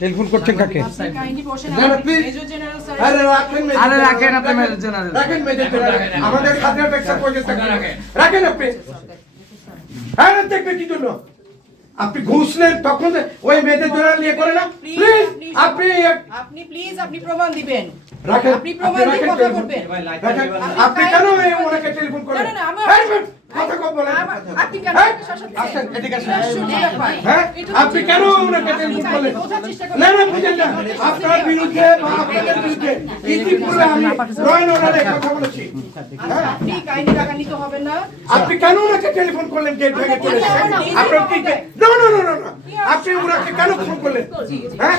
Telephone করছেন কাকে? আরে রাখেন আপনি মেজর জেনারেল। রাখেন মেজর জেনারেল। আমাদের খাদ্য ট্যাক্সের পয়সা থাকে রাখেন। আপনি। হ্যাঁ দেখবে কি জন্য? আপনি ঘুষ নেন তখন ওই মেজর জেনারেল নিয়ে করে না? প্লিজ আপনি আপনি আপনি প্লিজ আপনি প্রমাণ দিবেন। রাখেন আপনি প্রমাণ দিয়ে কথা বলবেন। আপনি কেন ওনাকে টেলিফোন করেন না, না, কথা কম বলেন। আপনি কেন? আসেন এদিকে আসেন। হ্যাঁ? আপনি ওনাকে টেলিফোন করলেন? বোঝার চেষ্টা না না বুঝেন না। আপনার বিরুদ্ধে বা আপনাদের বিরুদ্ধে ইতিপূর্বে আমি নয় নয় কথা বলেছি? আপনি কাইন্ডলি টাকা নিতে না। আপনি কেন ওনাকে টেলিফোন করলেন? গেট ভেঙে চলে এসেছেন। আপনার কি না না না না না। আপনি ওনাকে কেন ফোন করলেন? হ্যাঁ?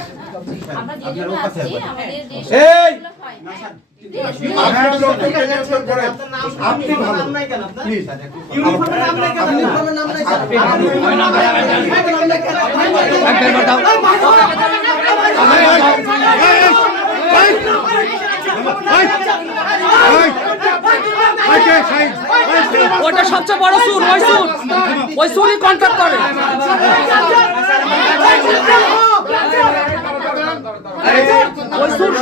ওটা সবচেয়ে বড় সুর ওই সুর ওই সুরই কন্ট্যাক্ট করে ওই সুর